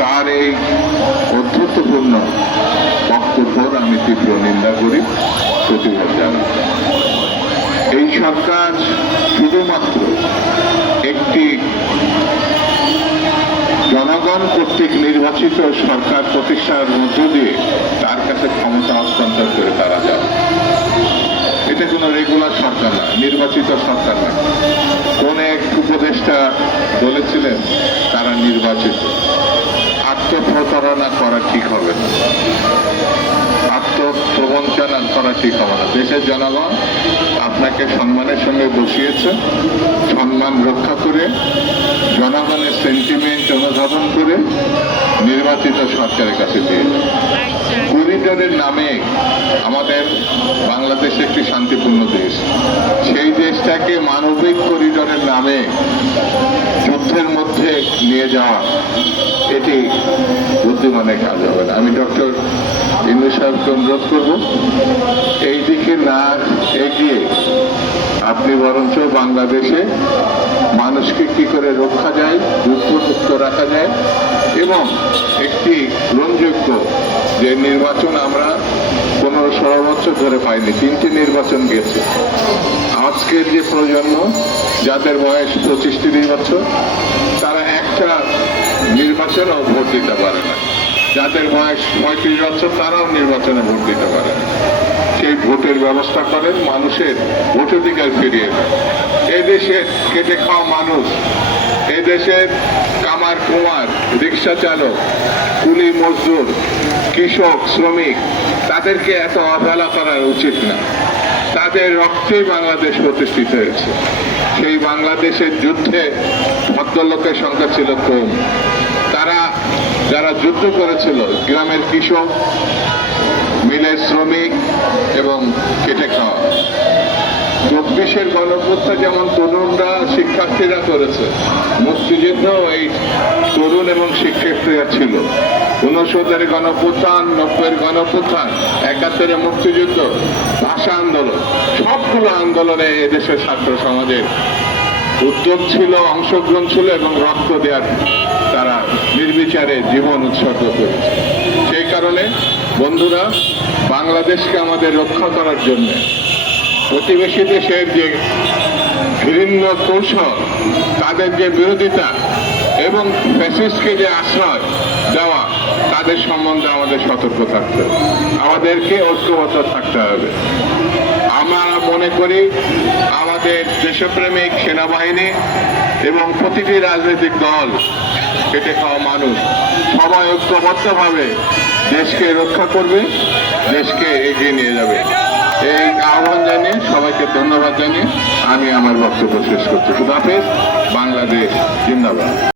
তার এই অধ্যত্বপূর্ণ বক্তব্যের আমি তীব্র নিন্দা করি, প্রতিবাদ জানাই। এই সরকার শুধুমাত্র একটি জনগণ কর্তৃক নির্বাচিত সরকার প্রতিষ্ঠার মধ্য দিয়ে তার কাছে ক্ষমতা হস্তান্তর করে তারা যায়। এটা কোনো রেগুলার সরকার না, নির্বাচিত সরকার না। কোন এক উপদেষ্টা বলেছিলেন তারা নির্বাচিত। আত্মপ্রতারণা করা ঠিক হবে না, আত্মপ্রবঞ্চনা করা ঠিক হবে না। দেশের জনগণ আপনাকে সম্মানের সঙ্গে বসিয়েছে, সম্মান রক্ষা করে জনগণের সেন্টিমেন্ট অনুধাবন করে নির্বাচিত সরকারের কাছে দিয়ে করিডোরের নামে আমাদের বাংলাদেশ একটি শান্তিপূর্ণ দেশ, সেই দেশটাকে মানবিক করিডোরের নামে যুদ্ধের মধ্যে নিয়ে যাওয়া এটি বুদ্ধিমানের কাজ হবে না। আমি ডক্টর ইন্দ্র সাহেবকে অনুরোধ করব এই দিকে না এগিয়ে আপনি বরঞ্চ বাংলাদেশে মানুষকে কি করে রক্ষা যায়, যুদ্ধমুক্ত রাখা যায় এবং একটি গ্রহণযোগ্য যে নির্বাচন আমরা 15-16 বছর ধরে পাইনি, 3টি নির্বাচন গেছে। আজকের যে প্রজন্ম যাদের বয়স 25-30 বছর তারা একটা নির্বাচনেও ভোট দিতে পারে না, যাদের বয়স 35 বছর তারাও নির্বাচনে ভোট দিতে পারে না। সেই ভোটের ব্যবস্থা করেন, মানুষের ভোটাধিকার ফিরিয়ে দেন। এদেশের খেটে খাওয়া মানুষ, এদেশের কামার কুমার, রিক্সা চালক, কুলি মজদুর, কৃষক, শ্রমিক, তাদেরকে এত অবহেলা করা উচিত না। তাদের রক্তেই বাংলাদেশ প্রতিষ্ঠিত হয়েছে। সেই বাংলাদেশের যুদ্ধে ভদ্রলোকের সংখ্যা ছিল কম। তারা যারা যুদ্ধ করেছিল গ্রামের কৃষক, মিলের শ্রমিক এবং খেটে খাওয়া। 24-এর গণঅভ্যুত্থান যেমন তরুণরা শিক্ষার্থীরা করেছে, মুক্তিযুদ্ধ এই তরুণ এবং শিক্ষার্থীরা ছিল। 69-এর গণঅভ্যুত্থান, 90-এর গণঅভ্যুত্থান, 71-এর মুক্তিযুদ্ধ, ভাষা আন্দোলন, সবগুলো আন্দোলনে এদেশের ছাত্র সমাজের উদ্যোগ ছিল, অংশগ্রহণ ছিল এবং রক্ত দেওয়ার তারা নির্বিচারে জীবন উৎসর্গ করেছে। সেই কারণে বন্ধুরা, বাংলাদেশকে আমাদের রক্ষা করার জন্য প্রতিবেশী দেশের যে ঘৃণ্য কৌশল, তাদের যে বিরোধিতা এবং ফ্যাসিস্টকে যে আশ্রয় দেওয়া, তাদের সম্বন্ধে আমাদের সতর্ক থাকতে হবে, আমাদেরকে ঐক্যবদ্ধ থাকতে হবে। আমরা মনে করি আমাদের দেশপ্রেমিক সেনাবাহিনী এবং প্রতিটি রাজনৈতিক দল, খেটে খাওয়া মানুষ সবাই ঐক্যবদ্ধভাবে দেশকে রক্ষা করবে, দেশকে এগিয়ে নিয়ে যাবে। এই আহ্বান জানিয়ে সবাইকে ধন্যবাদ জানিয়ে আমি আমার বক্তব্য শেষ করছি। খুদা হাফেজ। বাংলাদেশ জিন্দাবাদ।